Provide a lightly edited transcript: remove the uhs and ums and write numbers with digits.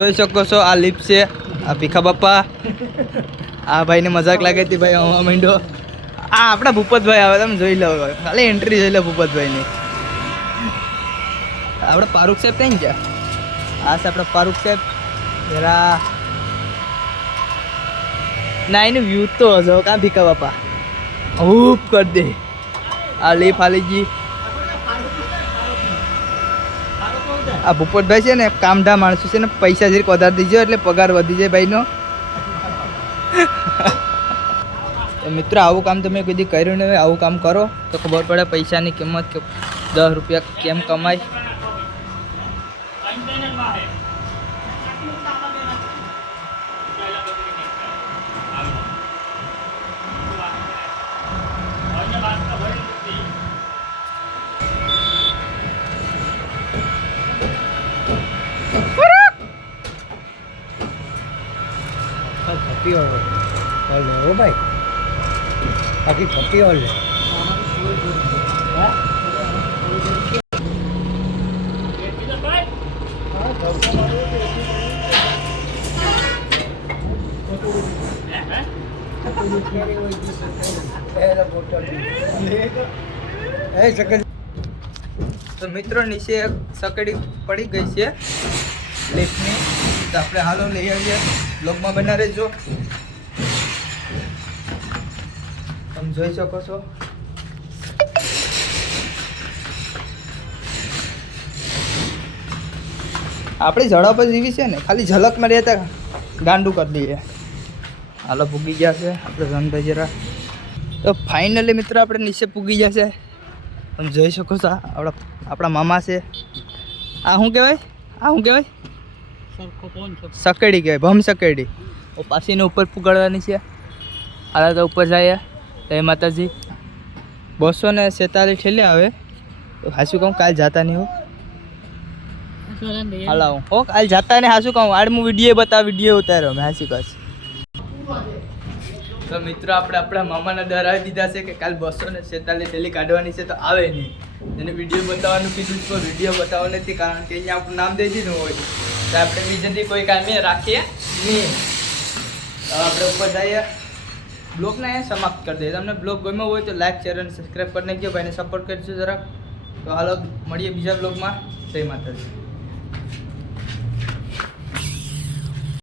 જોઈ શકો છો આ લિફ્ટ છે, આ ભીખા બાપા, આ ભાઈને મજાક લાગે હતી ભાઈ હવા માંડ્યો. આ આપણા ભૂપતભાઈ આવે, તમે જોઈ લો, ખાલી એન્ટ્રી જોઈ લો ભૂપતભાઈની. આપણે પારુક સાહેબ કઈ ગયા? આ છે આપણા પારુક સાહેબ. જરા ના એનું વ્યૂ તો હજો કાં ભીખા બાપા હૂપ કરી દે. આ લિફ્ટ હાલી ગઈ. આ ભૂપતભાઈ છે ને કામઢા માણસો છે ને, પૈસા જરીક વધારે દીજો એટલે પગાર વધી જાય ભાઈનો. મિત્રો આવું કામ તમે કદી કર્યું નહીં હોય, આવું કામ કરો તો ખબર પડે પૈસાની કિંમત, કે 10 રૂપિયા કેમ કમાય. ખપી ઓલે હો ભાઈ, બાકી ખપી ઓલે. તો મિત્રો નીચે સકડી પડી ગઈ છે લિફ્ટની, તો આપણે હાલો લઈ આવીએ. બ્લોગમાં બના રહેજો. તમે જોઈ શકો છો આપણી ઝડપ જ એવી છે ને, ખાલી ઝલકમાં રહેતા ગાંડું કરી દઈએ. હાલો પૂગી ગયા છે આપણે રનભાઈ જરા. તો ફાઇનલી મિત્રો આપણે નીચે પૂગી ગયા છે. તમે જોઈ શકો છો આપણા મામા છે. આ શું કહેવાય? આ શું કહેવાય? સકેડી કહેવાય, ભમ સકેડી. પાછીને ઉપર પુગાડવાની છે. હાલ તો ઉપર જાય. જય માતાજી. 247 ઠેલે આવે તો હાસું કહું કાલ જાતા નહીં હો. હાલ હો કાલ જાતા ને હાસું કહું. આડ હું વિડીયો ઉતાર્યો મેં હાસી કહું. તો મિત્રો આપણે આપણા મામાને ડરાવી દીધા છે કે કાલ 247 ઠેલી કાઢવાની છે, તો આવે નહીં. એને વિડીયો બતાવવાનું કીધું છે, પણ વિડીયો બતાવવા નથી, કારણ કે અહીંયા આપણું નામ દઈ દીધું હોય તો આપણે બીજેથી કોઈ કામે રાખીએ નહીં. આપણે ઉપર જઈએ, બ્લોગને અહીંયા સમાપ્ત કરી દઈએ. તમને બ્લોગ ગમ્યો હોય તો લાઈક, શેર અને સબસ્ક્રાઈબ કરી નાખજો. ભાઈને સપોર્ટ કરજો જરાક. તો હાલો મળીએ બીજા બ્લોગમાં. જય માતાજી.